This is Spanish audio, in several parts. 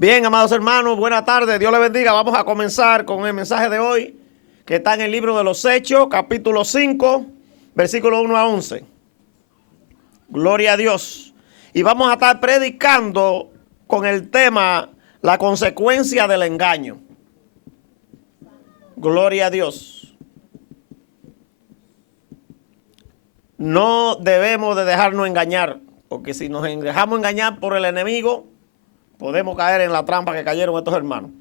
Bien, amados hermanos, buenas tardes, Dios les bendiga. Vamos a comenzar con el mensaje de hoy, que está en el libro de los Hechos, capítulo 5, versículos 1 a 11. Gloria a Dios. Y vamos a estar predicando con el tema, la consecuencia del engaño. Gloria a Dios. No debemos de dejarnos engañar, porque si nos dejamos engañar por el enemigo, podemos caer en la trampa que cayeron estos hermanos.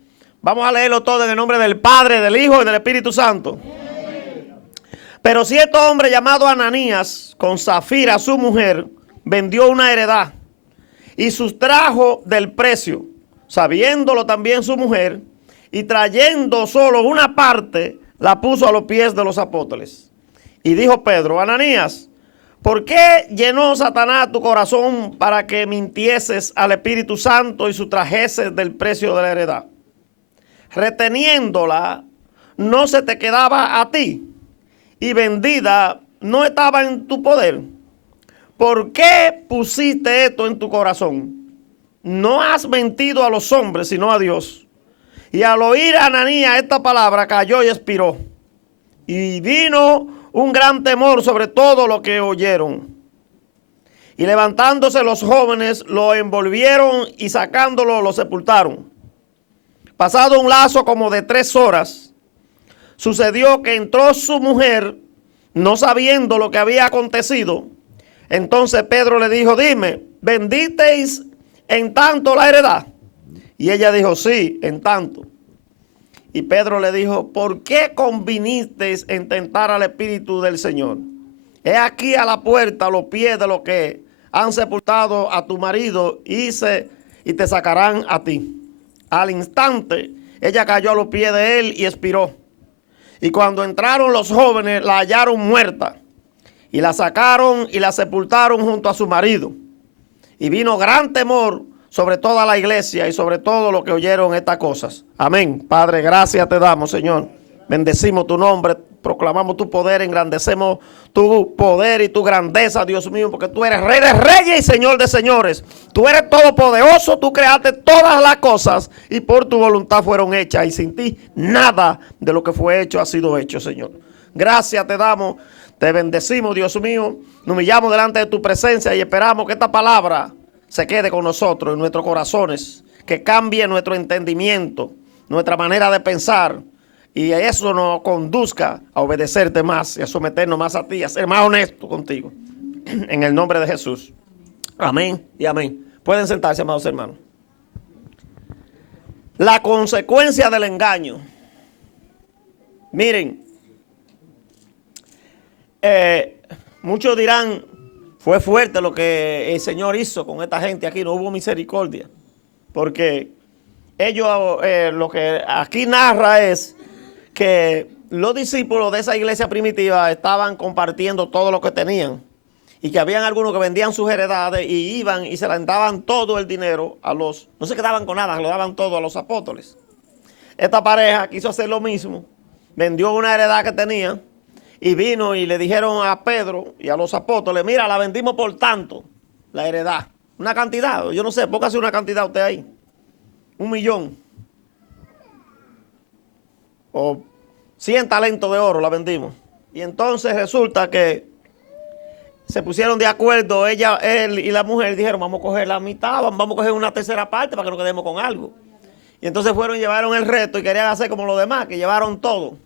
Vamos a leerlo todo en el nombre del Padre, del Hijo y del Espíritu Santo. Pero cierto hombre llamado Ananías, con Zafira su mujer, vendió una heredad y sustrajo del precio, sabiéndolo también su mujer, y trayendo solo una parte, la puso a los pies de los apóstoles. Y dijo Pedro: Ananías, ¿por qué llenó Satanás tu corazón para que mintieses al Espíritu Santo y sustrajeses del precio de la heredad? Reteniéndola, no se te quedaba a ti, y vendida no estaba en tu poder. ¿Por qué pusiste esto en tu corazón? No has mentido a los hombres, sino a Dios. Y al oír a Ananías esta palabra, cayó y expiró. Y vino un gran temor sobre todo lo que oyeron. Y levantándose los jóvenes, lo envolvieron y sacándolo, lo sepultaron. Pasado un lazo como de 3 horas, sucedió que entró su mujer, no sabiendo lo que había acontecido. Entonces Pedro le dijo: dime, ¿vendisteis en tanto la heredad? Y ella dijo: sí, en tanto. Y Pedro le dijo: ¿por qué convinisteis en tentar al Espíritu del Señor? He aquí a la puerta los pies de los que han sepultado a tu marido y te sacarán a ti. Al instante ella cayó a los pies de él y expiró. Y cuando entraron los jóvenes, la hallaron muerta. Y la sacaron y la sepultaron junto a su marido. Y vino gran temor sobre toda la iglesia y sobre todo lo que oyeron estas cosas. Amén. Padre, gracias te damos, Señor. Bendecimos tu nombre, proclamamos tu poder, engrandecemos tu poder y tu grandeza, Dios mío, porque tú eres Rey de reyes y Señor de señores. Tú eres todopoderoso, tú creaste todas las cosas y por tu voluntad fueron hechas, y sin ti nada de lo que fue hecho ha sido hecho, Señor. Gracias te damos, te bendecimos, Dios mío. Nos humillamos delante de tu presencia y esperamos que esta palabra se quede con nosotros en nuestros corazones, que cambie nuestro entendimiento, nuestra manera de pensar, y eso nos conduzca a obedecerte más y a someternos más a ti, a ser más honestos contigo. En el nombre de Jesús. Amén y amén. Pueden sentarse, amados hermanos. La consecuencia del engaño. Miren, muchos dirán: fue fuerte lo que el Señor hizo con esta gente aquí, no hubo misericordia. Porque ellos, lo que aquí narra es que los discípulos de esa iglesia primitiva estaban compartiendo todo lo que tenían. Y que habían algunos que vendían sus heredades y iban y se le daban todo el dinero a los... No se quedaban con nada, se lo daban todo a los apóstoles. Esta pareja quiso hacer lo mismo, vendió una heredad que tenía. Y vino y le dijeron a Pedro y a los apóstoles: mira, la vendimos por tanto, la heredad. Una cantidad, yo no sé, póngase una cantidad usted ahí. 1 millón. O 100 talentos de oro la vendimos. Y entonces resulta que se pusieron de acuerdo, él y la mujer dijeron: vamos a coger la mitad, vamos a coger una tercera parte para que nos quedemos con algo. Y entonces fueron y llevaron el resto y querían hacer como los demás, que llevaron todo.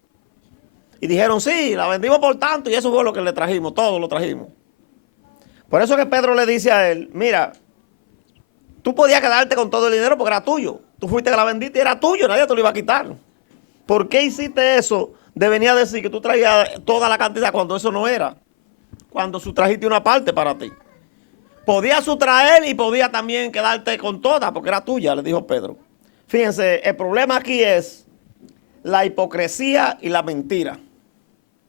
Y dijeron: sí, la vendimos por tanto, y eso fue lo que le trajimos, todo lo trajimos. Por eso que Pedro le dice a él: mira, tú podías quedarte con todo el dinero porque era tuyo. Tú fuiste que la vendiste y era tuyo, nadie te lo iba a quitar. ¿Por qué hiciste eso de venir a decir que tú traías toda la cantidad cuando eso no era? Cuando sustrajiste una parte para ti. Podías sustraer y podías también quedarte con toda porque era tuya, le dijo Pedro. Fíjense, el problema aquí es la hipocresía y la mentira.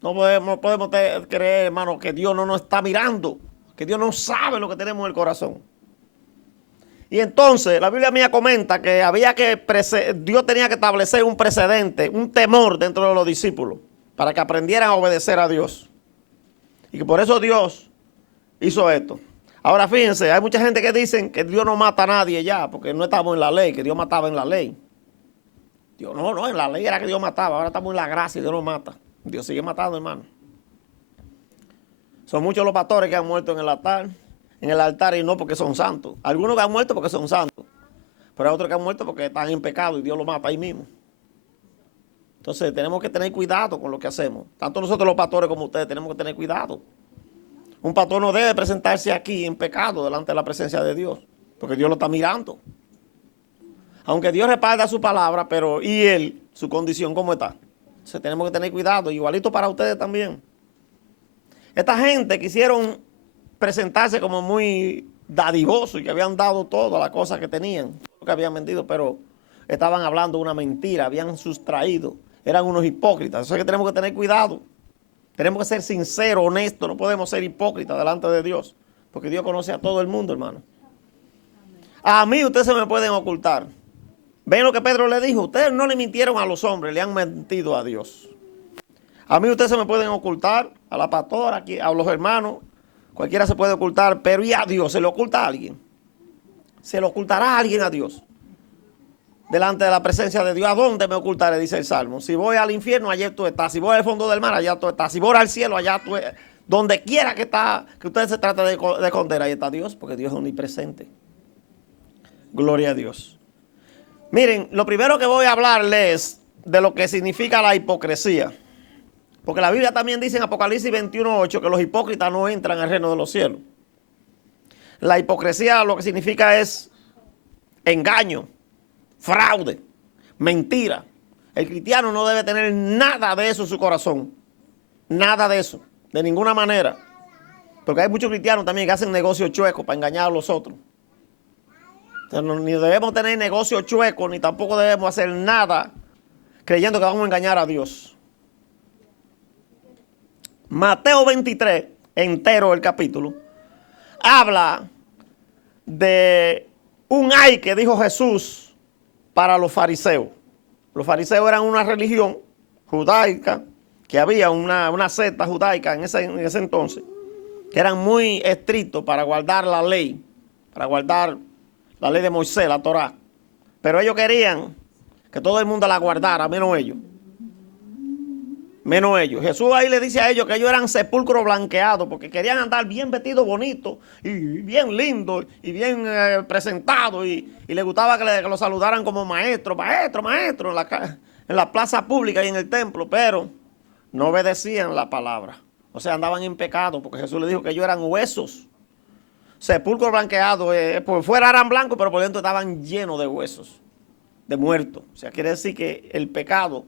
No podemos creer, hermano, que Dios no nos está mirando, que Dios no sabe lo que tenemos en el corazón. Y entonces la Biblia mía comenta que Dios tenía que establecer un precedente, un temor dentro de los discípulos, para que aprendieran a obedecer a Dios. Y que por eso Dios hizo esto. Ahora fíjense, hay mucha gente que dicen que Dios no mata a nadie ya, porque no estamos en la ley, que Dios mataba en la ley. Dios, no, en la ley era que Dios mataba, ahora estamos en la gracia y Dios no mata. Dios sigue matando, hermano. Son muchos los pastores que han muerto en el altar y no porque son santos. Algunos que han muerto porque son santos, pero hay otros que han muerto porque están en pecado y Dios los mata ahí mismo. Entonces tenemos que tener cuidado con lo que hacemos. Tanto nosotros los pastores como ustedes tenemos que tener cuidado. Un pastor no debe presentarse aquí en pecado delante de la presencia de Dios, porque Dios lo está mirando. Aunque Dios respalda su palabra, pero ¿y él, su condición cómo está? Entonces tenemos que tener cuidado, igualito para ustedes también. Esta gente quisieron presentarse como muy dadivosos y que habían dado todo a las cosas que tenían, lo que habían vendido, pero estaban hablando una mentira, habían sustraído, eran unos hipócritas. Eso es que tenemos que tener cuidado. Tenemos que ser sinceros, honestos, no podemos ser hipócritas delante de Dios, porque Dios conoce a todo el mundo, hermano. A mí ustedes se me pueden ocultar. ¿Ven lo que Pedro le dijo? Ustedes no le mintieron a los hombres, le han mentido a Dios. A mí ustedes se me pueden ocultar, a la pastora, a los hermanos, cualquiera se puede ocultar, pero ¿y a Dios? ¿Se le oculta a alguien? ¿Se le ocultará a alguien a Dios? Delante de la presencia de Dios, ¿a dónde me ocultaré? Dice el Salmo. Si voy al infierno, allá tú estás. Si voy al fondo del mar, allá tú estás. Si voy al cielo, allá tú estás. Donde quiera que está, que usted se trate de esconder, ahí está Dios, porque Dios es omnipresente. Gloria a Dios. Miren, lo primero que voy a hablarles de lo que significa la hipocresía. Porque la Biblia también dice en Apocalipsis 21:8 que los hipócritas no entran al reino de los cielos. La hipocresía lo que significa es engaño, fraude, mentira. El cristiano no debe tener nada de eso en su corazón. Nada de eso, de ninguna manera. Porque hay muchos cristianos también que hacen negocios chuecos para engañar a los otros. Entonces, ni debemos tener negocios chuecos, ni tampoco debemos hacer nada creyendo que vamos a engañar a Dios. Mateo 23, entero el capítulo, habla de un ay que dijo Jesús para los fariseos. Los fariseos eran una religión judaica, que había una secta judaica en ese entonces, que eran muy estrictos para guardar la ley, para guardar la ley de Moisés, la Torá. Pero ellos querían que todo el mundo la guardara, menos ellos. Menos ellos. Jesús ahí le dice a ellos que ellos eran sepulcros blanqueados porque querían andar bien vestidos bonitos y bien lindos y bien presentados y les gustaba que los saludaran como maestro en la plaza pública y en el templo, pero no obedecían la palabra. O sea, andaban en pecado porque Jesús les dijo que ellos eran huesos. Sepulcros blanqueados, por fuera eran blancos, pero por dentro estaban llenos de huesos, de muertos. O sea, quiere decir que el pecado,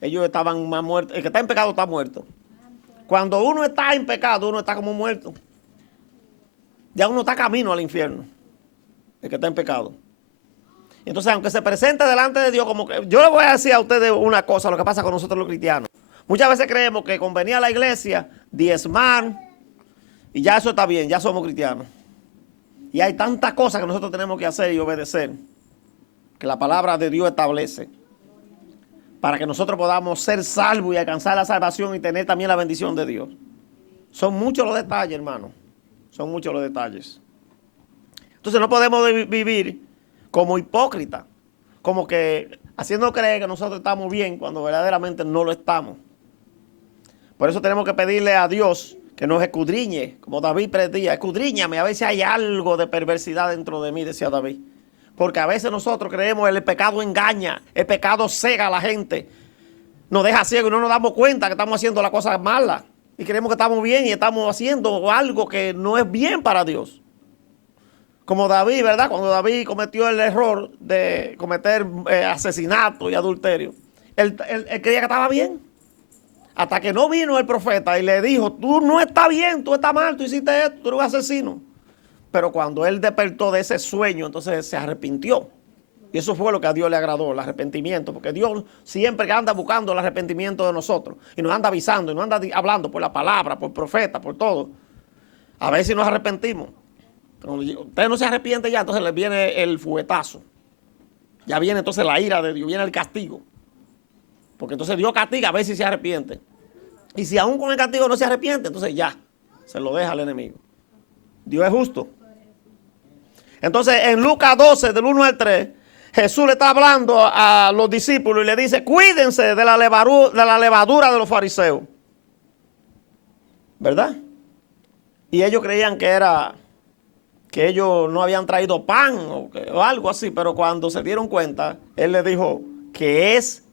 ellos estaban más muertos. El que está en pecado está muerto. Cuando uno está en pecado, uno está como muerto. Ya uno está camino al infierno, el que está en pecado. Entonces, aunque se presente delante de Dios, como que yo le voy a decir a ustedes una cosa, lo que pasa con nosotros los cristiacristianos. Muchas veces creemos que con venir a la iglesia, diezmar, y ya eso está bien, ya somos cristianos. Y hay tantas cosas que nosotros tenemos que hacer y obedecer, que la palabra de Dios establece, para que nosotros podamos ser salvos y alcanzar la salvación y tener también la bendición de Dios. Son muchos los detalles, hermano. Son muchos los detalles. Entonces no podemos vivir como hipócritas, como que haciendo creer que nosotros estamos bien cuando verdaderamente no lo estamos. Por eso tenemos que pedirle a Dios que nos escudriñe, como David pedía, escudriñame a ver si hay algo de perversidad dentro de mí, decía David. Porque a veces nosotros creemos que el pecado engaña, el pecado cega a la gente, nos deja ciego y no nos damos cuenta que estamos haciendo las cosas malas. Y creemos que estamos bien y estamos haciendo algo que no es bien para Dios. Como David, ¿verdad? Cuando David cometió el error de cometer asesinato y adulterio, él creía que estaba bien. Hasta que no vino el profeta y le dijo, tú no estás bien, tú estás mal, tú hiciste esto, tú eres un asesino. Pero cuando él despertó de ese sueño, entonces se arrepintió. Y eso fue lo que a Dios le agradó, el arrepentimiento. Porque Dios siempre anda buscando el arrepentimiento de nosotros. Y nos anda avisando, y nos anda hablando por la palabra, por profeta, por todo. A ver si nos arrepentimos. Cuando usted no se arrepiente ya, entonces le viene el fuetazo. Ya viene entonces la ira de Dios, viene el castigo. Porque entonces Dios castiga a ver si se arrepiente. Y si aún con el castigo no se arrepiente, entonces ya, se lo deja al enemigo. Dios es justo. Entonces, en Lucas 12, del 1 al 3, Jesús le está hablando a los discípulos y le dice, cuídense de la levadura de los fariseos. ¿Verdad? Y ellos creían que ellos no habían traído pan o algo así, pero cuando se dieron cuenta, Él les dijo que es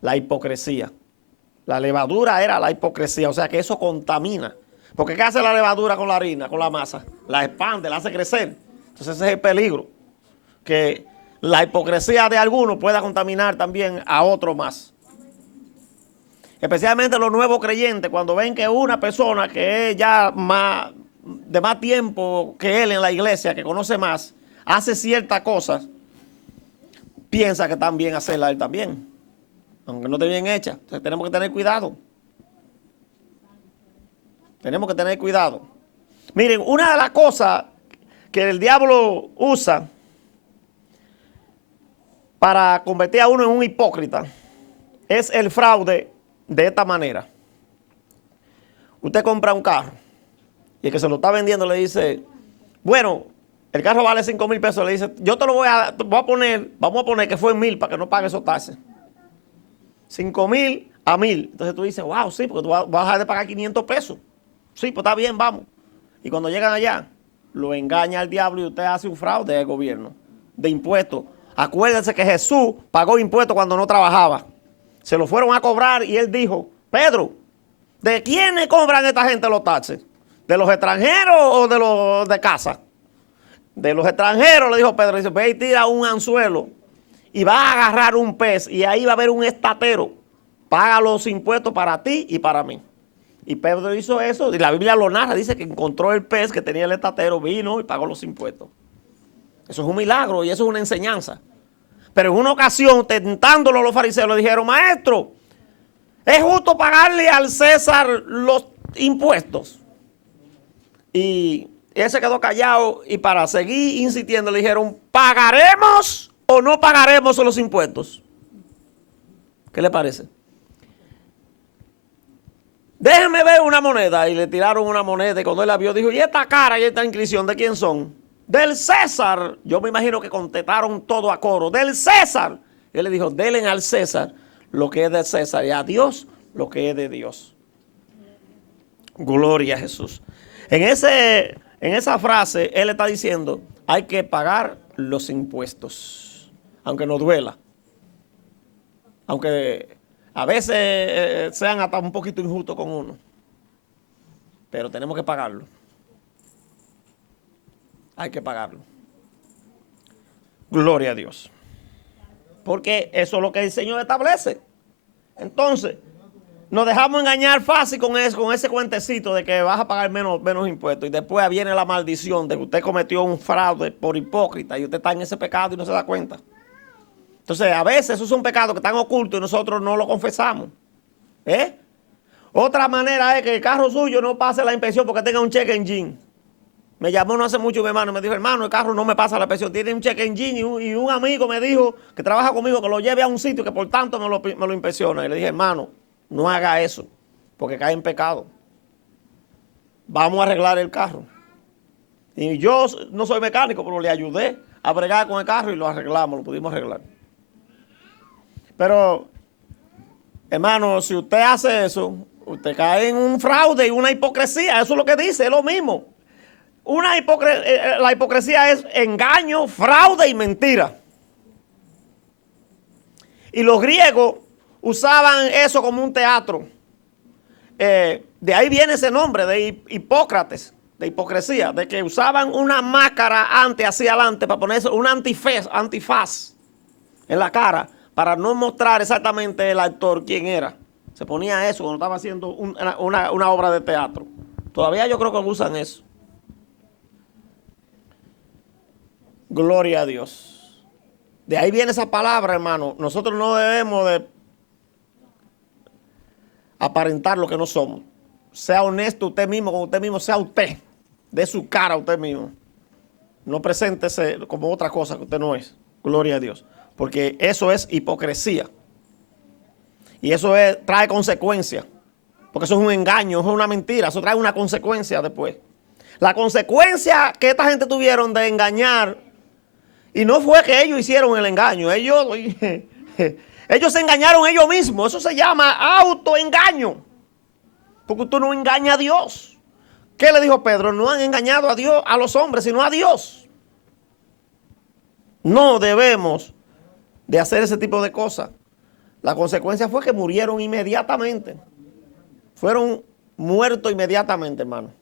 la hipocresía. La levadura era la hipocresía, o sea que eso contamina. Porque ¿qué hace la levadura con la harina, con la masa? La expande, la hace crecer. Entonces ese es el peligro, que la hipocresía de algunos pueda contaminar también a otros más. Especialmente los nuevos creyentes, cuando ven que una persona que es ya de más tiempo que él en la iglesia, que conoce más, hace ciertas cosas, piensa que están bien hacerla él también, aunque no esté bien hecha. Entonces tenemos que tener cuidado. Tenemos que tener cuidado. Miren, una de las cosas que el diablo usa para convertir a uno en un hipócrita es el fraude de esta manera. Usted compra un carro y el que se lo está vendiendo le dice, bueno, el carro vale 5,000 pesos. Le dice, yo te lo voy a poner, vamos a poner que fue en 1,000 para que no pague esos taxes. 5,000 a 1,000. Entonces tú dices, wow, sí, porque tú vas a dejar de pagar 500 pesos. Sí, pues está bien, vamos. Y cuando llegan allá, lo engaña el diablo y usted hace un fraude del gobierno, de impuestos. Acuérdense que Jesús pagó impuestos cuando no trabajaba. Se lo fueron a cobrar y él dijo, Pedro, ¿de quiénes cobran esta gente los taxes? ¿De los extranjeros o de los de casa? De los extranjeros, le dijo Pedro. Dice, ve y tira un anzuelo y va a agarrar un pez y ahí va a haber un estatero. Paga los impuestos para ti y para mí. Y Pedro hizo eso, y la Biblia lo narra, dice que encontró el pez que tenía el estatero, vino y pagó los impuestos. Eso es un milagro y eso es una enseñanza. Pero en una ocasión, tentándolo los fariseos, le dijeron, maestro, ¿es justo pagarle al César los impuestos? Y él se quedó callado y para seguir insistiendo le dijeron, ¿pagaremos o no pagaremos los impuestos? ¿Qué le parece? Déjenme ver una moneda. Y le tiraron una moneda y cuando él la vio dijo, ¿y esta cara y esta inscripción de quién son? Del César. Yo me imagino que contestaron todo a coro. Del César. Y él le dijo, denle al César lo que es de César y a Dios lo que es de Dios. Gloria a Jesús. En esa frase él está diciendo, hay que pagar los impuestos. Aunque nos duela. Aunque a veces sean hasta un poquito injustos con uno. Pero tenemos que pagarlo. Hay que pagarlo. Gloria a Dios. Porque eso es lo que el Señor establece. Entonces, nos dejamos engañar fácil con ese cuentecito de que vas a pagar menos impuestos. Y después viene la maldición de que usted cometió un fraude por hipócrita y usted está en ese pecado y no se da cuenta. Entonces, a veces esos son pecados que están ocultos y nosotros no lo confesamos. Otra manera es que el carro suyo no pase la inspección porque tenga un check engine. Me llamó no hace mucho mi hermano y me dijo, hermano, el carro no me pasa la inspección, tiene un check engine y un amigo me dijo que trabaja conmigo que lo lleve a un sitio que por tanto me lo inspecciona. Y le dije, hermano, no haga eso porque cae en pecado. Vamos a arreglar el carro. Y yo no soy mecánico, pero le ayudé a bregar con el carro y lo arreglamos, lo pudimos arreglar. Pero, hermano, si usted hace eso, usted cae en un fraude y una hipocresía. Eso es lo que dice, es lo mismo. La hipocresía es engaño, fraude y mentira. Y los griegos usaban eso como un teatro. De ahí viene ese nombre de Hipócrates, de hipocresía, de que usaban una máscara hacia adelante para ponerse un antifaz en la cara para no mostrar exactamente el actor quién era. Se ponía eso cuando estaba haciendo una obra de teatro. Todavía yo creo que usan eso. Gloria a Dios. De ahí viene esa palabra, hermano. Nosotros no debemos de aparentar lo que no somos. Sea honesto usted mismo con usted mismo, sea usted. De su cara a usted mismo. No preséntese como otra cosa que usted no es. Gloria a Dios. Porque eso es hipocresía. Y eso trae consecuencias. Porque eso es un engaño, eso es una mentira. Eso trae una consecuencia después. La consecuencia que esta gente tuvieron de engañar, y no fue que ellos hicieron el engaño, ellos se engañaron ellos mismos. Eso se llama autoengaño. Porque tú no engañas a Dios. ¿Qué le dijo Pedro? No han engañado a Dios, a los hombres, sino a Dios. No debemos de hacer ese tipo de cosas. La consecuencia fue que murieron inmediatamente. Fueron muertos inmediatamente, hermano.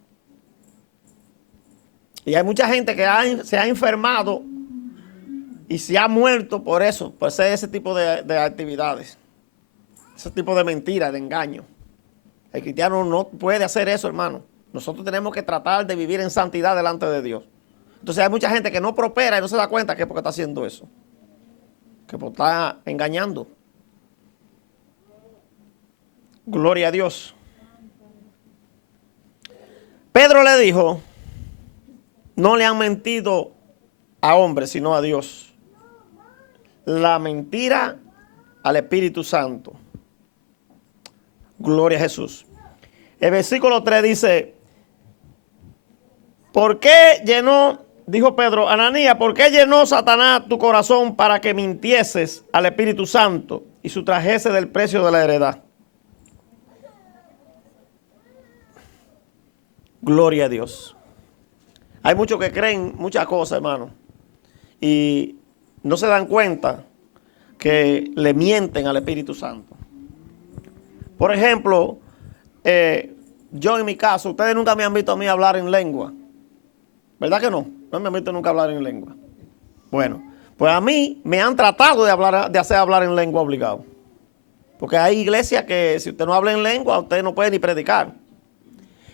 Y hay mucha gente que se ha enfermado y se ha muerto por eso, por hacer ese tipo de actividades. Ese tipo de mentiras, de engaño. El cristiano no puede hacer eso, hermano. Nosotros tenemos que tratar de vivir en santidad delante de Dios. Entonces hay mucha gente que no prospera y no se da cuenta que es porque está haciendo eso. Que porque está engañando. Gloria a Dios. Pedro le dijo, no le han mentido a hombres, sino a Dios. La mentira al Espíritu Santo. Gloria a Jesús. El versículo 3 dice, ¿por qué llenó, dijo Pedro, Ananías, por qué llenó Satanás tu corazón para que mintieses al Espíritu Santo y sustrajese del precio de la heredad? Gloria a Dios. Hay muchos que creen muchas cosas, hermano, y no se dan cuenta que le mienten al Espíritu Santo. Por ejemplo, yo en mi caso, ustedes nunca me han visto a mí hablar en lengua. ¿Verdad que no? No me han visto nunca hablar en lengua. Bueno, pues a mí me han tratado de hacer hablar en lengua obligado. Porque hay iglesias que si usted no habla en lengua, usted no puede ni predicar.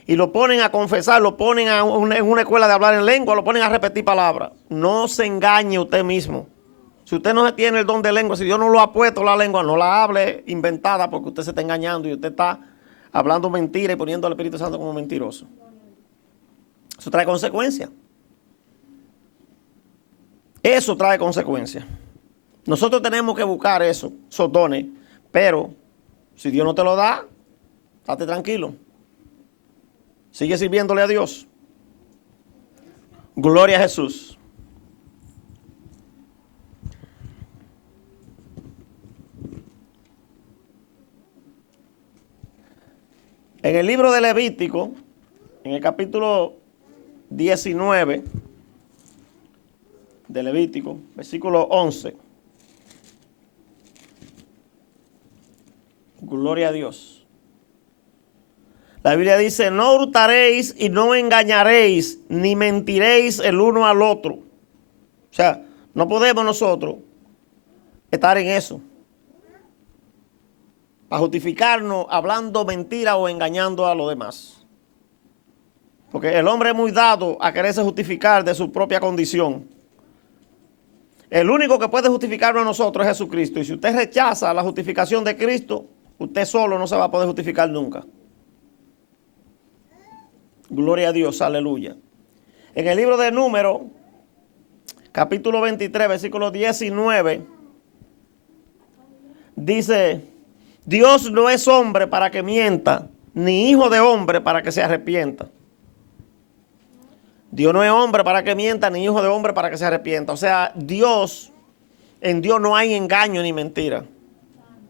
Y lo ponen a confesar, lo ponen en una escuela de hablar en lengua, lo ponen a repetir palabras. No se engañe usted mismo. Si usted no tiene el don de lengua, si Dios no lo ha puesto la lengua, no la hable inventada porque usted se está engañando y usted está hablando mentira y poniendo al Espíritu Santo como mentiroso. Eso trae consecuencias. Eso trae consecuencias. Nosotros tenemos que buscar esos dones, pero si Dios no te lo da, estate tranquilo. Sigue sirviéndole a Dios. Gloria a Jesús. En el libro de Levítico, en el capítulo 19 de Levítico, versículo 11. Gloria a Dios. La Biblia dice, no hurtaréis y no engañaréis, ni mentiréis el uno al otro. O sea, no podemos nosotros estar en eso. Para justificarnos hablando mentira o engañando a los demás. Porque el hombre es muy dado a quererse justificar de su propia condición. El único que puede justificarnos a nosotros es Jesucristo. Y si usted rechaza la justificación de Cristo, usted solo no se va a poder justificar nunca. Gloria a Dios, aleluya. En el libro de Números, capítulo 23, versículo 19, dice, Dios no es hombre para que mienta, ni hijo de hombre para que se arrepienta. Dios no es hombre para que mienta, ni hijo de hombre para que se arrepienta. O sea, en Dios no hay engaño ni mentira.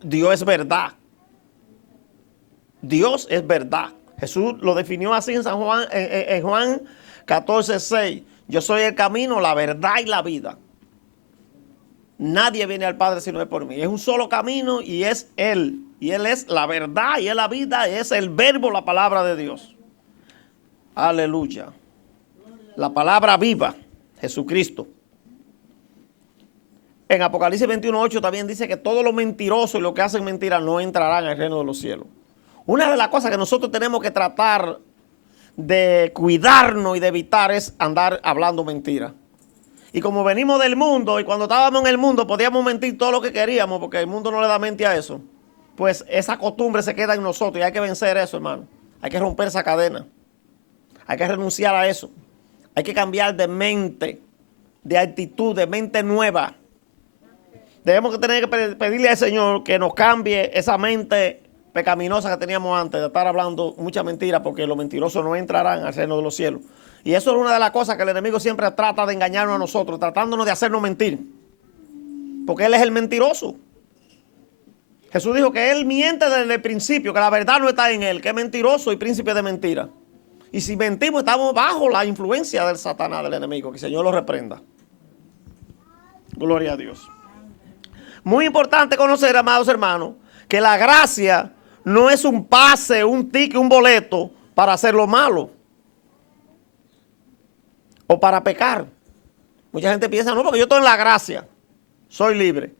Dios es verdad. Dios es verdad. Jesús lo definió así en en Juan 14:6. Yo soy el camino, la verdad y la vida. Nadie viene al Padre si no es por mí. Es un solo camino y es Él. Y Él es la verdad y es la vida. Es el verbo, la palabra de Dios. Aleluya. La palabra viva, Jesucristo. En Apocalipsis 21:8 también dice que todos los mentirosos y los que hacen mentiras no entrarán al reino de los cielos. Una de las cosas que nosotros tenemos que tratar de cuidarnos y de evitar es andar hablando mentiras. Y como venimos del mundo y cuando estábamos en el mundo podíamos mentir todo lo que queríamos porque el mundo no le da mente a eso, pues esa costumbre se queda en nosotros y hay que vencer eso, hermano. Hay que romper esa cadena. Hay que renunciar a eso. Hay que cambiar de mente, de actitud, de mente nueva. Debemos tener que pedirle al Señor que nos cambie esa mente pecaminosa que teníamos antes, de estar hablando mucha mentira, porque los mentirosos no entrarán al reino de los cielos. Y eso es una de las cosas que el enemigo siempre trata de engañarnos a nosotros, tratándonos de hacernos mentir. Porque él es el mentiroso. Jesús dijo que él miente desde el principio, que la verdad no está en él, que es mentiroso y príncipe de mentira. Y si mentimos, estamos bajo la influencia del Satanás, del enemigo. Que el Señor lo reprenda. Gloria a Dios. Muy importante conocer, amados hermanos, que la gracia no es un pase, un ticket, un boleto para hacer lo malo o para pecar. Mucha gente piensa, no, porque yo estoy en la gracia, soy libre.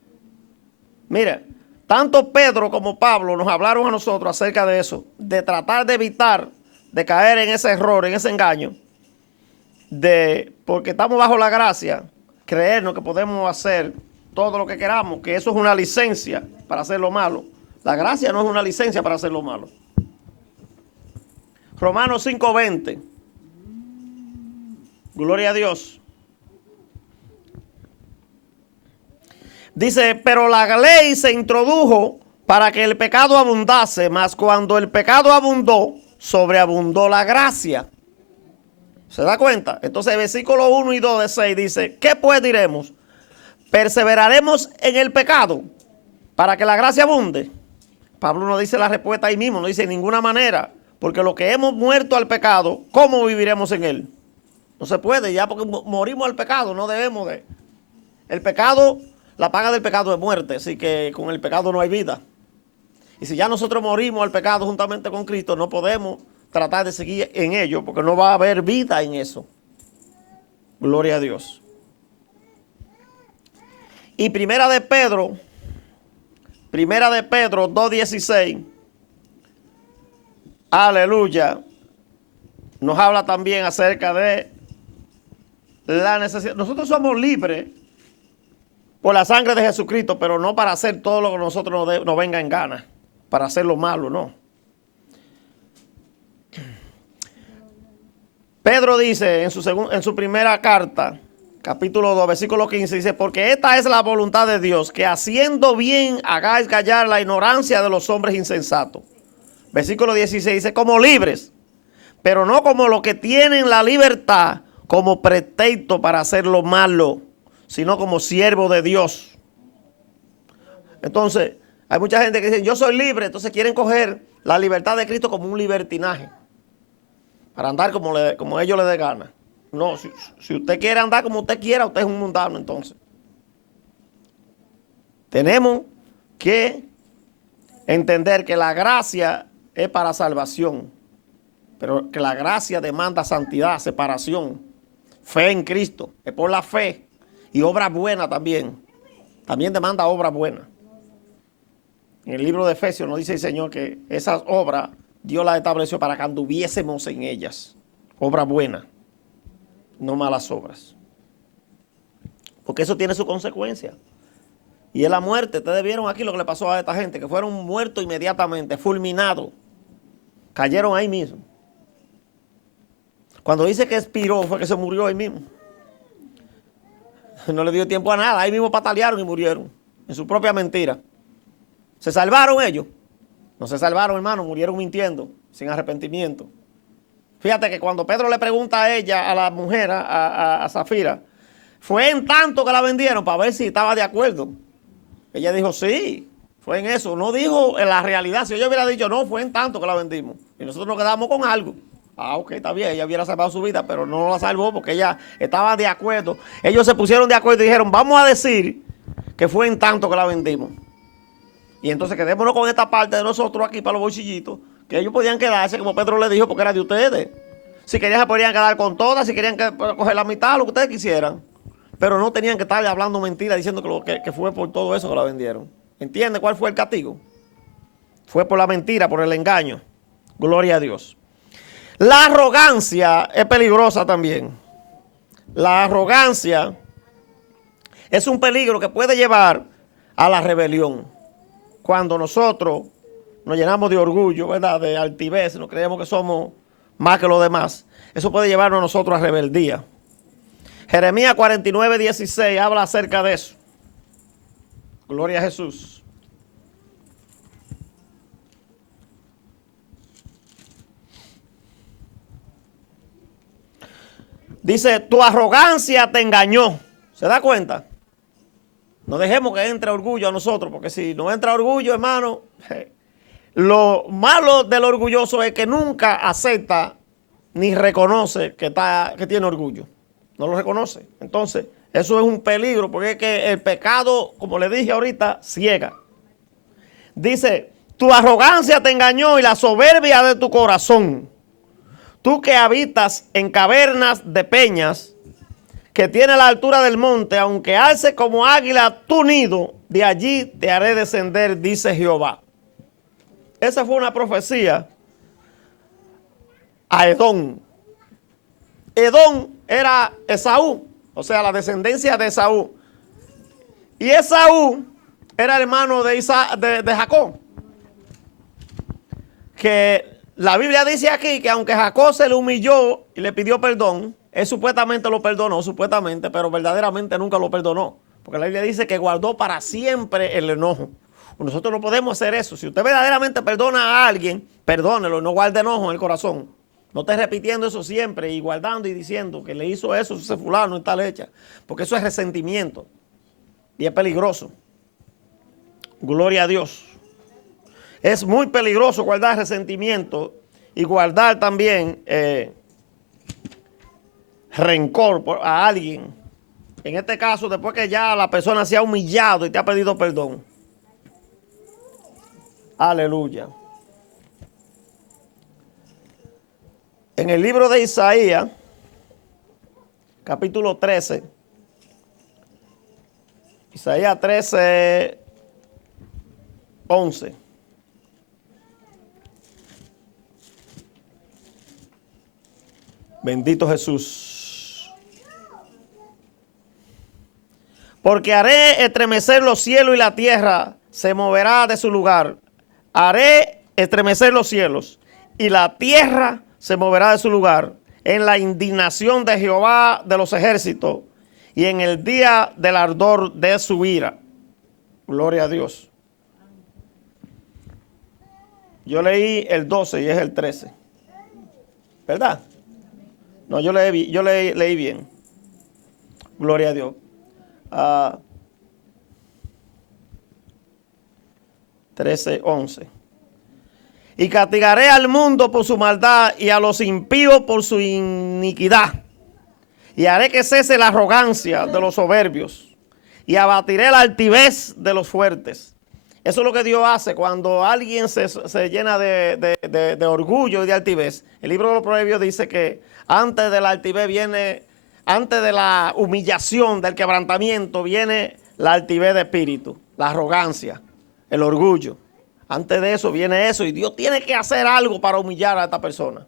Mire, tanto Pedro como Pablo nos hablaron a nosotros acerca de eso, de tratar de evitar de caer en ese error, en ese engaño, porque estamos bajo la gracia, creernos que podemos hacer todo lo que queramos, que eso es una licencia para hacer lo malo. La gracia no es una licencia para hacer lo malo. Romanos 5:20. Gloria a Dios. Dice, pero la ley se introdujo para que el pecado abundase, mas cuando el pecado abundó, sobreabundó la gracia. ¿Se da cuenta? Entonces el versículo 1 y 2 de 6 dice, ¿qué pues diremos? ¿Perseveraremos en el pecado para que la gracia abunde? Pablo no dice la respuesta ahí mismo, no dice de ninguna manera, porque lo que hemos muerto al pecado, ¿cómo viviremos en él? No se puede, ya porque morimos al pecado, no debemos de. El pecado, la paga del pecado es muerte, así que con el pecado no hay vida. Y si ya nosotros morimos al pecado juntamente con Cristo, no podemos tratar de seguir en ello, porque no va a haber vida en eso. Gloria a Dios. Y Primera de Pedro 2:16, aleluya, nos habla también acerca de la necesidad. Nosotros somos libres por la sangre de Jesucristo, pero no para hacer todo lo que nosotros nos venga en gana, para hacer lo malo, no. Pedro dice en su primera carta, capítulo 2, versículo 15, dice, porque esta es la voluntad de Dios, que haciendo bien hagáis callar la ignorancia de los hombres insensatos. Versículo 16 dice, como libres, pero no como los que tienen la libertad como pretexto para hacer lo malo, sino como siervos de Dios. Entonces, hay mucha gente que dice, yo soy libre, entonces quieren coger la libertad de Cristo como un libertinaje, para andar como ellos les dé gana. No, si usted quiere andar como usted quiera, usted es un mundano entonces. Tenemos que entender que la gracia es para salvación, pero que la gracia demanda santidad, separación, fe en Cristo, es por la fe y obra buena también. También demanda obra buena. En el libro de Efesios nos dice el Señor que esas obras Dios las estableció para que anduviésemos en ellas. Obra buena, no malas obras. Porque eso tiene su consecuencia. Y es la muerte. Ustedes vieron aquí lo que le pasó a esta gente, que fueron muertos inmediatamente, fulminados. Cayeron ahí mismo. Cuando dice que expiró, fue que se murió ahí mismo. No le dio tiempo a nada, ahí mismo patalearon y murieron, en su propia mentira. ¿Se salvaron ellos? No se salvaron, hermano, murieron mintiendo, sin arrepentimiento. Fíjate que cuando Pedro le pregunta a ella, a la mujer, a Zafira, fue en tanto que la vendieron para ver si estaba de acuerdo. Ella dijo, sí, fue en eso. No dijo en la realidad. Si ella hubiera dicho, no, fue en tanto que la vendimos. Y nosotros nos quedamos con algo. Ah, ok, está bien, ella hubiera salvado su vida, pero no la salvó porque ella estaba de acuerdo. Ellos se pusieron de acuerdo y dijeron, vamos a decir que fue en tanto que la vendimos. Y entonces quedémonos con esta parte de nosotros aquí para los bolsillitos, que ellos podían quedarse, como Pedro le dijo, porque era de ustedes. Si querían se podían quedar con todas, si querían coger la mitad, lo que ustedes quisieran. Pero no tenían que estar hablando mentiras diciendo que fue por todo eso que la vendieron. ¿Entiende cuál fue el castigo? Fue por la mentira, por el engaño. Gloria a Dios. La arrogancia es peligrosa también. La arrogancia es un peligro que puede llevar a la rebelión. Cuando nosotros nos llenamos de orgullo, ¿verdad? De altivez, nos creemos que somos más que los demás. Eso puede llevarnos a nosotros a rebeldía. Jeremías 49:16 habla acerca de eso. Gloria a Jesús. Dice, tu arrogancia te engañó. ¿Se da cuenta? No dejemos que entre orgullo a nosotros, porque si no entra orgullo, hermano, lo malo del orgulloso es que nunca acepta ni reconoce que tiene orgullo. No lo reconoce. Entonces, eso es un peligro, porque es que el pecado, como le dije ahorita, ciega. Dice, tu arrogancia te engañó y la soberbia de tu corazón. Tú que habitas en cavernas de peñas, que tiene la altura del monte, aunque alce como águila tu nido, de allí te haré descender, dice Jehová. Esa fue una profecía a Edom. Edom era Esaú, o sea, la descendencia de Esaú. Y Esaú era hermano de Jacob. Que la Biblia dice aquí que aunque Jacob se le humilló y le pidió perdón, él supuestamente lo perdonó, pero verdaderamente nunca lo perdonó. Porque la Biblia dice que guardó para siempre el enojo. Nosotros no podemos hacer eso. Si usted verdaderamente perdona a alguien, perdónelo y no guarde enojo en el corazón. No esté repitiendo eso siempre y guardando y diciendo que le hizo eso a ese fulano y tal hecha. Porque eso es resentimiento y es peligroso. Gloria a Dios. Es muy peligroso guardar resentimiento y guardar también rencor a alguien. En este caso, después que ya la persona se ha humillado y te ha pedido perdón. Aleluya. En el libro de Isaías, capítulo 13, Isaías 13, 11. Bendito Jesús. Porque haré estremecer los cielos y la tierra se moverá de su lugar. Haré estremecer los cielos y la tierra se moverá de su lugar en la indignación de Jehová de los ejércitos y en el día del ardor de su ira. Gloria a Dios. Yo leí el 12 y es el 13. ¿Verdad? No, yo leí bien. Gloria a Dios. 13, 11. Y castigaré al mundo por su maldad y a los impíos por su iniquidad. Y haré que cese la arrogancia de los soberbios. Y abatiré la altivez de los fuertes. Eso es lo que Dios hace cuando alguien se llena de orgullo y de altivez. El libro de los Proverbios dice que antes de la altivez antes de la humillación, del quebrantamiento, viene la altivez de espíritu, la arrogancia, el orgullo. Antes de eso viene eso y Dios tiene que hacer algo para humillar a esta persona.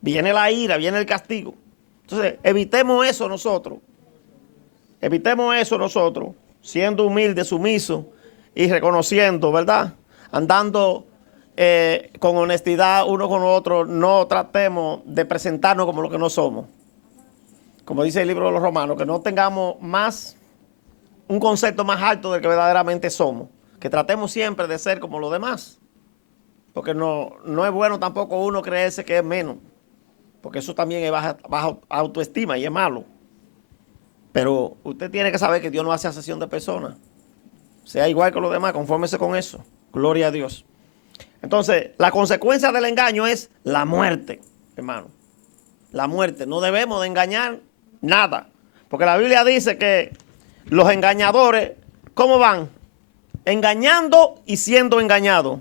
Viene la ira, viene el castigo. Entonces, evitemos eso nosotros. Evitemos eso nosotros, siendo humildes, sumisos y reconociendo, ¿verdad? Andando con honestidad uno con otro, no tratemos de presentarnos como lo que no somos. Como dice el libro de los Romanos, que no tengamos un concepto más alto del que verdaderamente somos. Que tratemos siempre de ser como los demás. Porque no es bueno tampoco uno creerse que es menos. Porque eso también es baja autoestima y es malo. Pero usted tiene que saber que Dios no hace acepción de personas. Sea igual que los demás, confórmese con eso. Gloria a Dios. Entonces, la consecuencia del engaño es la muerte, hermano. La muerte. No debemos de engañar nada. Porque la Biblia dice que los engañadores, ¿cómo van? Engañando y siendo engañados.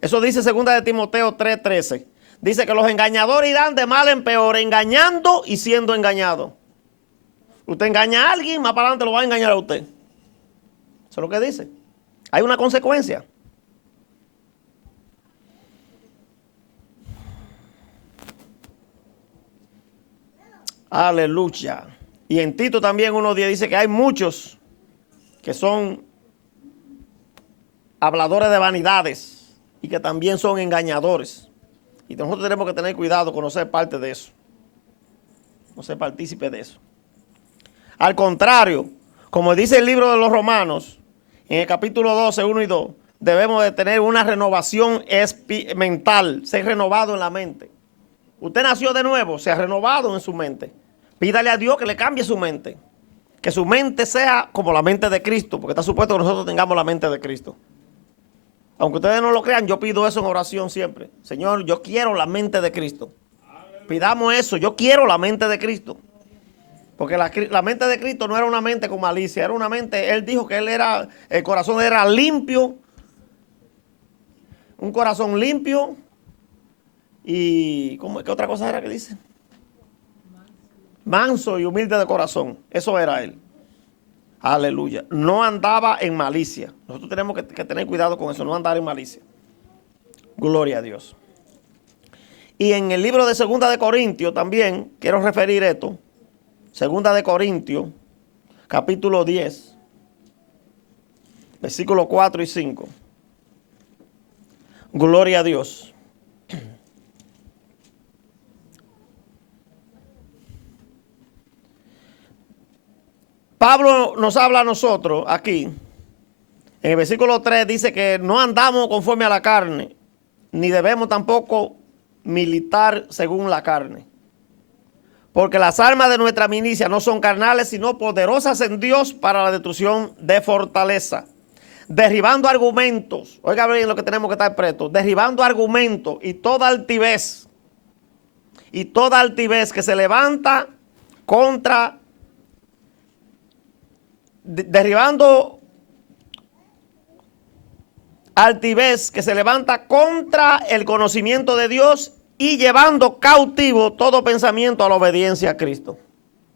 Eso dice 2 de Timoteo 3:13. Dice que los engañadores irán de mal en peor, engañando y siendo engañados. Usted engaña a alguien, más para adelante lo va a engañar a usted. Eso es lo que dice. Hay una consecuencia. Aleluya. Y en Tito también 1:10 dice que hay muchos que son habladores de vanidades y que también son engañadores. Y nosotros tenemos que tener cuidado con no ser parte de eso. No ser partícipe de eso. Al contrario, como dice el libro de los Romanos, en el capítulo 12, 1 y 2, debemos de tener una renovación mental, ser renovado en la mente. Usted nació de nuevo, se ha renovado en su mente. Pídale a Dios que le cambie su mente. Que su mente sea como la mente de Cristo, porque está supuesto que nosotros tengamos la mente de Cristo. Aunque ustedes no lo crean, yo pido eso en oración siempre. Señor, yo quiero la mente de Cristo. Pidamos eso, yo quiero la mente de Cristo. Porque la mente de Cristo no era una mente con malicia, era una mente, Él dijo que el corazón era limpio. Un corazón limpio. Y, ¿qué otra cosa era que dice? Manso y humilde de corazón. Eso era Él. Aleluya. No andaba en malicia. Nosotros tenemos que tener cuidado con eso, no andar en malicia. Gloria a Dios. Y en el libro de Segunda de Corintios también quiero referir esto. Segunda de Corintios, capítulo 10, versículos 4 y 5. Gloria a Dios. Pablo nos habla a nosotros aquí, en el versículo 3 dice que no andamos conforme a la carne, ni debemos tampoco militar según la carne. Porque las armas de nuestra milicia no son carnales, sino poderosas en Dios para la destrucción de fortaleza. Derribando argumentos, oiga bien lo que tenemos que estar prestos, derribando argumentos y toda altivez que se levanta contra, derribando altivez que se levanta contra el conocimiento de Dios y llevando cautivo todo pensamiento a la obediencia a Cristo.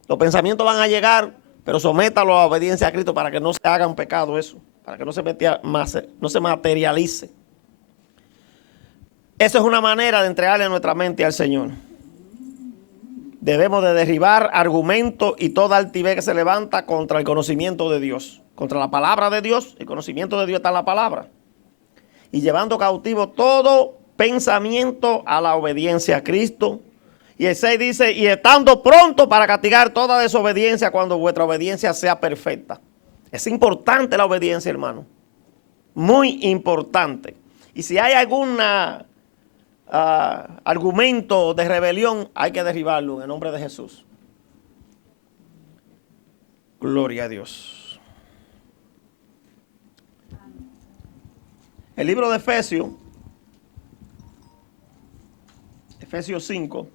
Los pensamientos van a llegar, pero sométalo a la obediencia a Cristo para que no se haga un pecado eso, para que no se materialice. Eso es una manera de entregarle nuestra mente al Señor. Debemos de derribar argumentos y toda altivez que se levanta contra el conocimiento de Dios, contra la palabra de Dios. El conocimiento de Dios está en la palabra. Y llevando cautivo todo pensamiento a la obediencia a Cristo. Y el 6 dice, y estando pronto para castigar toda desobediencia cuando vuestra obediencia sea perfecta. Es importante la obediencia, hermano. Muy importante. Y si hay algún argumento de rebelión, hay que derribarlo en el nombre de Jesús. Gloria a Dios. El libro de Efesios 5.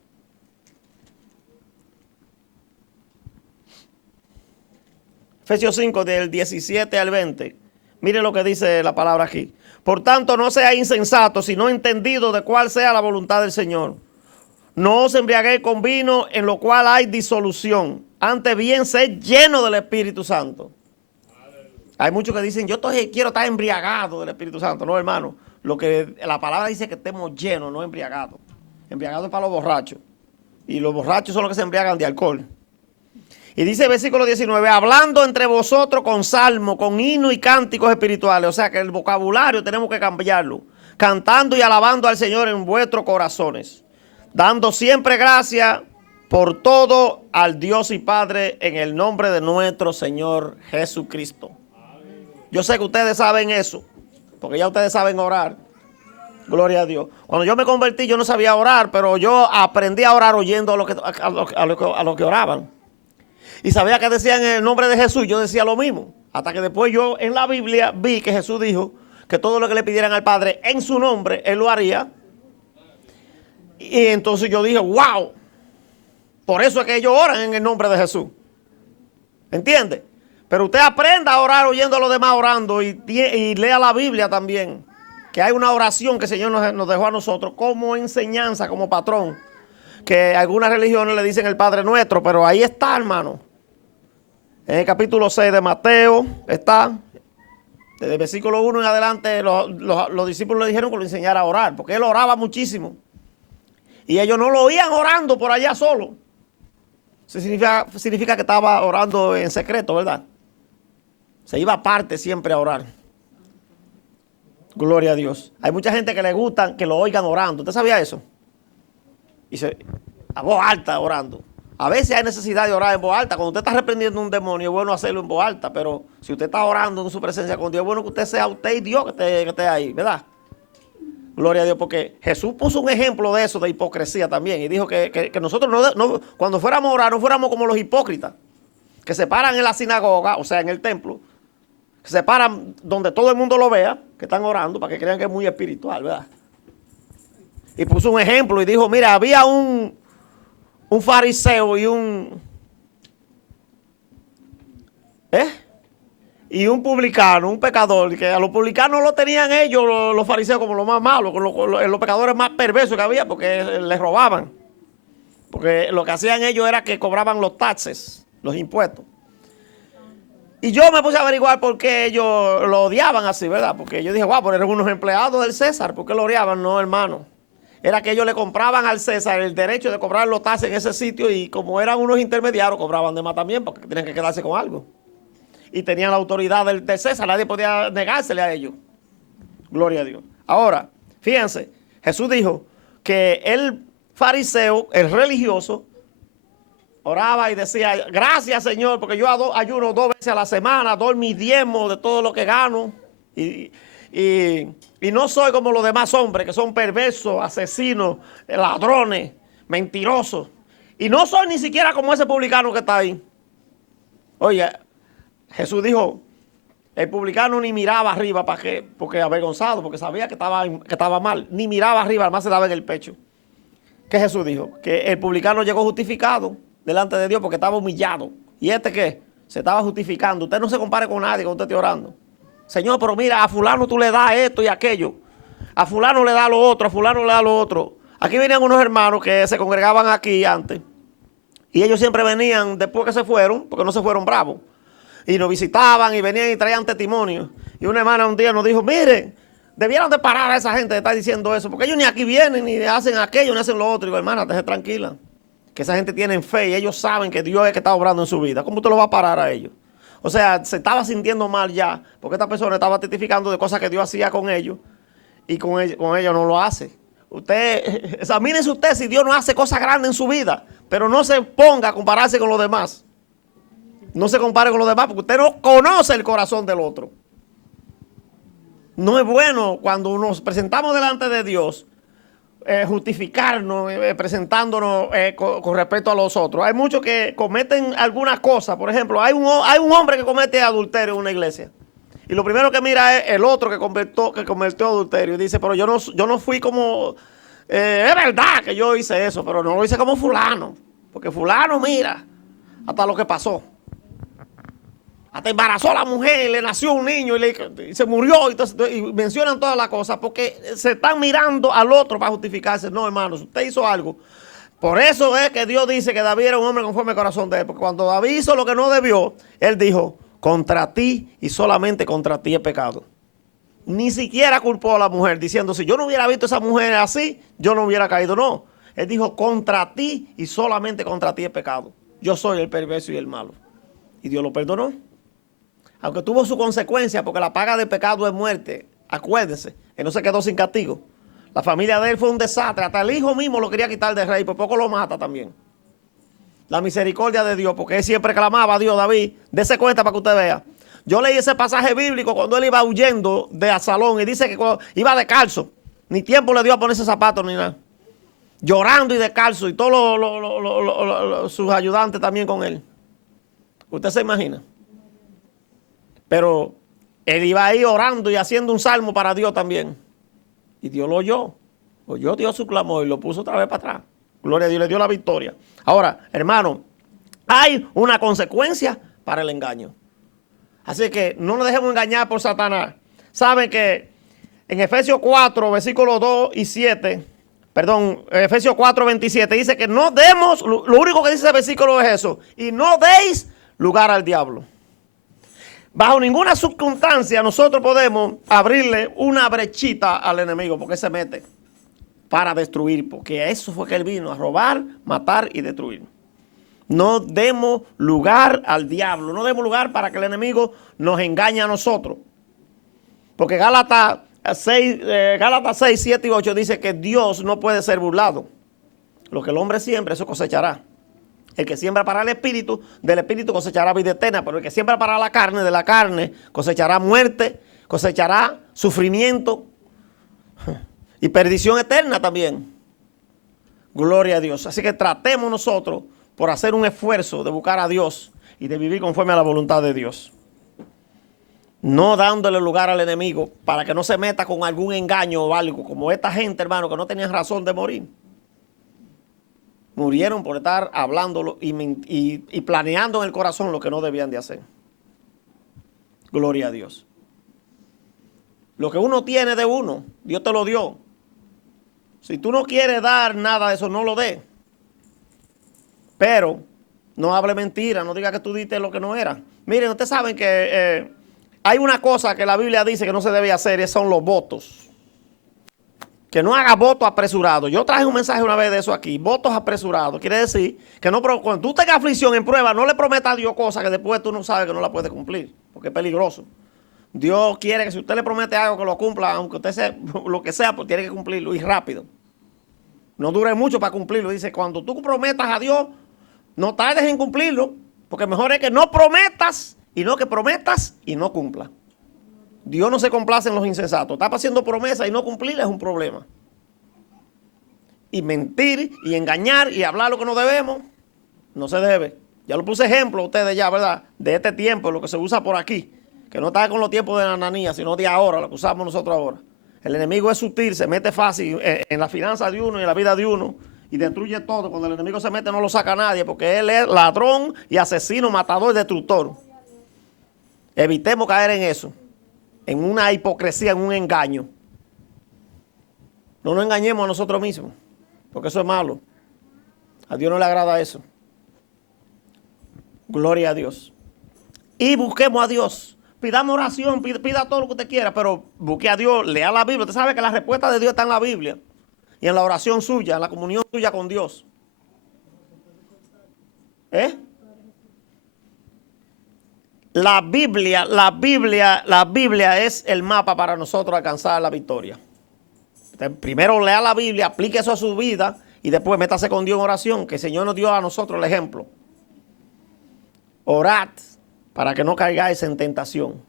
Efesios 5 del 17 al 20. Mire lo que dice la palabra aquí. Por tanto, no sea insensato, sino entendido de cuál sea la voluntad del Señor. No os embriaguéis con vino, en lo cual hay disolución. Antes bien, sed lleno del Espíritu Santo. Hay muchos que dicen, quiero estar embriagado del Espíritu Santo. No, hermano. Lo que la palabra dice que estemos llenos, no embriagados. Embriagados es para los borrachos. Y los borrachos son los que se embriagan de alcohol. Y dice el versículo 19, hablando entre vosotros con salmo, con himno y cánticos espirituales. O sea que el vocabulario tenemos que cambiarlo. Cantando y alabando al Señor en vuestros corazones. Dando siempre gracias por todo al Dios y Padre en el nombre de nuestro Señor Jesucristo. Yo sé que ustedes saben eso, porque ya ustedes saben orar. Gloria a Dios. Cuando yo me convertí yo no sabía orar, pero yo aprendí a orar oyendo a lo que oraban. Y sabía que decían en el nombre de Jesús, yo decía lo mismo. Hasta que después yo en la Biblia vi que Jesús dijo que todo lo que le pidieran al Padre en su nombre, Él lo haría. Y entonces yo dije, wow, por eso es que ellos oran en el nombre de Jesús. ¿Entiende? Pero usted aprenda a orar oyendo a los demás orando y lea la Biblia también. Que hay una oración que el Señor nos dejó a nosotros como enseñanza, como patrón. Que algunas religiones le dicen el Padre Nuestro, pero ahí está, hermano. En el capítulo 6 de Mateo está. Desde el versículo 1 en adelante los discípulos le dijeron que lo enseñara a orar, porque él oraba muchísimo. Y ellos no lo oían orando por allá solo. Eso significa que estaba orando en secreto, ¿verdad? Se iba aparte siempre a orar. Gloria a Dios. Hay mucha gente que le gusta que lo oigan orando. ¿Usted sabía eso? Y a voz alta orando. A veces hay necesidad de orar en voz alta. Cuando usted está reprendiendo un demonio, es bueno hacerlo en voz alta. Pero si usted está orando en su presencia con Dios, es bueno que usted sea usted y Dios que esté ahí, ¿verdad? Gloria a Dios, porque Jesús puso un ejemplo de eso, de hipocresía también. Y dijo que nosotros cuando fuéramos a orar, no fuéramos como los hipócritas, que se paran en la sinagoga, o sea, en el templo, que se paran donde todo el mundo lo vea, que están orando, para que crean que es muy espiritual, ¿verdad? Y puso un ejemplo y dijo, mira, había un fariseo y un publicano, un pecador, que a los publicanos lo tenían ellos, los fariseos, como los más malos, los pecadores más perversos que había, porque les robaban. Porque lo que hacían ellos era que cobraban los taxes, los impuestos. Y yo me puse a averiguar por qué ellos lo odiaban así, ¿verdad? Porque yo dije, wow, pero eran unos empleados del César, ¿por qué lo odiaban? No, hermano. Era que ellos le compraban al César el derecho de cobrar los taxes en ese sitio y como eran unos intermediarios, cobraban de más también porque tenían que quedarse con algo. Y tenían la autoridad del César, nadie podía negársele a ellos. Gloria a Dios. Ahora, fíjense, Jesús dijo que el fariseo, el religioso, oraba y decía, gracias Señor, porque yo ayuno 2 veces a la semana, doy mi diezmo de todo lo que gano. Y no soy como los demás hombres que son perversos, asesinos, ladrones, mentirosos. Y no soy ni siquiera como ese publicano que está ahí. Oye, Jesús dijo, el publicano ni miraba arriba porque avergonzado, porque sabía que estaba mal. Ni miraba arriba, además se daba en el pecho. ¿Qué Jesús dijo? Que el publicano llegó justificado delante de Dios porque estaba humillado. ¿Y qué? Se estaba justificando. Usted no se compare con nadie cuando usted esté orando. Señor, pero mira, a fulano tú le das esto y aquello. A fulano le da lo otro, a fulano le da lo otro. Aquí venían unos hermanos que se congregaban aquí antes. Y ellos siempre venían después que se fueron, porque no se fueron bravos. Y nos visitaban y venían y traían testimonios. Y una hermana un día nos dijo, mire, debieron de parar a esa gente de estar diciendo eso, porque ellos ni aquí vienen, ni hacen aquello, ni hacen lo otro. Y digo, hermana, déjese tranquila. Que esa gente tiene fe y ellos saben que Dios es el que está obrando en su vida. ¿Cómo usted lo va a parar a ellos? O sea, se estaba sintiendo mal ya, porque esta persona estaba testificando de cosas que Dios hacía con ellos y con ellos no lo hace. Usted, examínese usted si Dios no hace cosas grandes en su vida, pero no se ponga a compararse con los demás. No se compare con los demás porque usted no conoce el corazón del otro. No es bueno cuando nos presentamos delante de Dios justificarnos, presentándonos con respecto a los otros. Hay muchos que cometen algunas cosas. Por ejemplo, hay un hombre que comete adulterio en una iglesia. Y lo primero que mira es el otro que cometió adulterio. Y dice, pero yo no fui como... es verdad que yo hice eso, pero no lo hice como fulano. Porque fulano, mira, hasta lo que pasó. Hasta embarazó a la mujer, le nació un niño y se murió. Y mencionan todas las cosas porque se están mirando al otro para justificarse. No, hermanos, usted hizo algo. Por eso es que Dios dice que David era un hombre conforme al corazón de él. Porque cuando David hizo lo que no debió, él dijo, contra ti y solamente contra ti es pecado. Ni siquiera culpó a la mujer diciendo, si yo no hubiera visto a esa mujer así, yo no hubiera caído. No, él dijo, contra ti y solamente contra ti es pecado. Yo soy el perverso y el malo. Y Dios lo perdonó. Aunque tuvo su consecuencia, porque la paga del pecado es muerte. Acuérdese, él no se quedó sin castigo. La familia de él fue un desastre. Hasta el hijo mismo lo quería quitar del rey, por poco lo mata también. La misericordia de Dios, porque él siempre clamaba a Dios, David, dése cuenta para que usted vea. Yo leí ese pasaje bíblico cuando él iba huyendo de Absalón y dice que iba descalzo. Ni tiempo le dio a ponerse zapatos ni nada. Llorando y descalzo y todos sus ayudantes también con él. ¿Usted se imagina? Pero él iba ahí orando y haciendo un salmo para Dios también. Y Dios lo oyó. Oyó Dios su clamor y lo puso otra vez para atrás. Gloria a Dios, le dio la victoria. Ahora, hermano, hay una consecuencia para el engaño. Así que no nos dejemos engañar por Satanás. Saben que en Efesios 4, versículos 2 y 7, Efesios 4, 27, dice que no demos, lo único que dice ese versículo es eso, y no deis lugar al diablo. Bajo ninguna circunstancia nosotros podemos abrirle una brechita al enemigo porque se mete para destruir, porque eso fue que él vino, a robar, matar y destruir. No demos lugar al diablo, no demos lugar para que el enemigo nos engañe a nosotros. Porque Gálatas 6, 7 y 8 dice que Dios no puede ser burlado. Lo que el hombre siembra, eso cosechará. El que siembra para el espíritu, del espíritu cosechará vida eterna, pero el que siembra para la carne, de la carne cosechará muerte, cosechará sufrimiento. y perdición eterna también. Gloria a Dios. Así que tratemos nosotros por hacer un esfuerzo de buscar a Dios y de vivir conforme a la voluntad de Dios. No dándole lugar al enemigo para que no se meta con algún engaño o algo, como esta gente, hermano, que no tenían razón de morir. Murieron por estar hablándolo y planeando en el corazón lo que no debían de hacer. Gloria a Dios. Lo que uno tiene de uno, Dios te lo dio. Si tú no quieres dar nada de eso, no lo dé. Pero no hable mentira, no diga que tú diste lo que no era. Miren, ustedes saben que hay una cosa que la Biblia dice que no se debe hacer y son los votos. Que no haga votos apresurados. Yo traje un mensaje una vez de eso aquí. Votos apresurados. Quiere decir que no, cuando tú tengas aflicción en prueba, no le prometas a Dios cosas que después tú no sabes que no la puedes cumplir. Porque es peligroso. Dios quiere que si usted le promete algo que lo cumpla, aunque usted sea lo que sea, pues tiene que cumplirlo y rápido. No dure mucho para cumplirlo. Dice, cuando tú prometas a Dios, no tardes en cumplirlo. Porque mejor es que no prometas y no que prometas y no cumplas. Dios no se complace en los insensatos. Está haciendo promesas y no cumplirla es un problema. Y mentir y engañar y hablar lo que no debemos, no se debe. Ya lo puse ejemplo a ustedes ya, ¿verdad? De este tiempo, lo que se usa por aquí. Que no está con los tiempos de Ananías, sino de ahora, lo que usamos nosotros ahora. El enemigo es sutil, se mete fácil en la finanza de uno y en la vida de uno y destruye todo. Cuando el enemigo se mete no lo saca nadie porque él es ladrón y asesino, matador y destructor. Evitemos caer en eso. En una hipocresía, en un engaño. No nos engañemos a nosotros mismos, porque eso es malo. A Dios no le agrada eso. Gloria a Dios. Y busquemos a Dios. Pidamos oración, pida todo lo que usted quiera, pero busque a Dios, lea la Biblia. Usted sabe que la respuesta de Dios está en la Biblia y en la oración suya, en la comunión suya con Dios. La Biblia es el mapa para nosotros alcanzar la victoria. Entonces, primero lea la Biblia, aplique eso a su vida y después métase con Dios en oración, que el Señor nos dio a nosotros el ejemplo. Orad para que no caigáis en tentación.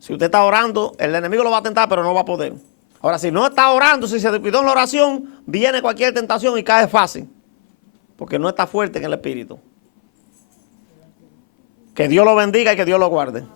Si usted está orando, el enemigo lo va a tentar, pero no va a poder. Ahora, si no está orando, si se descuidó en la oración, viene cualquier tentación y cae fácil, porque no está fuerte en el espíritu. Que Dios lo bendiga y que Dios lo guarde.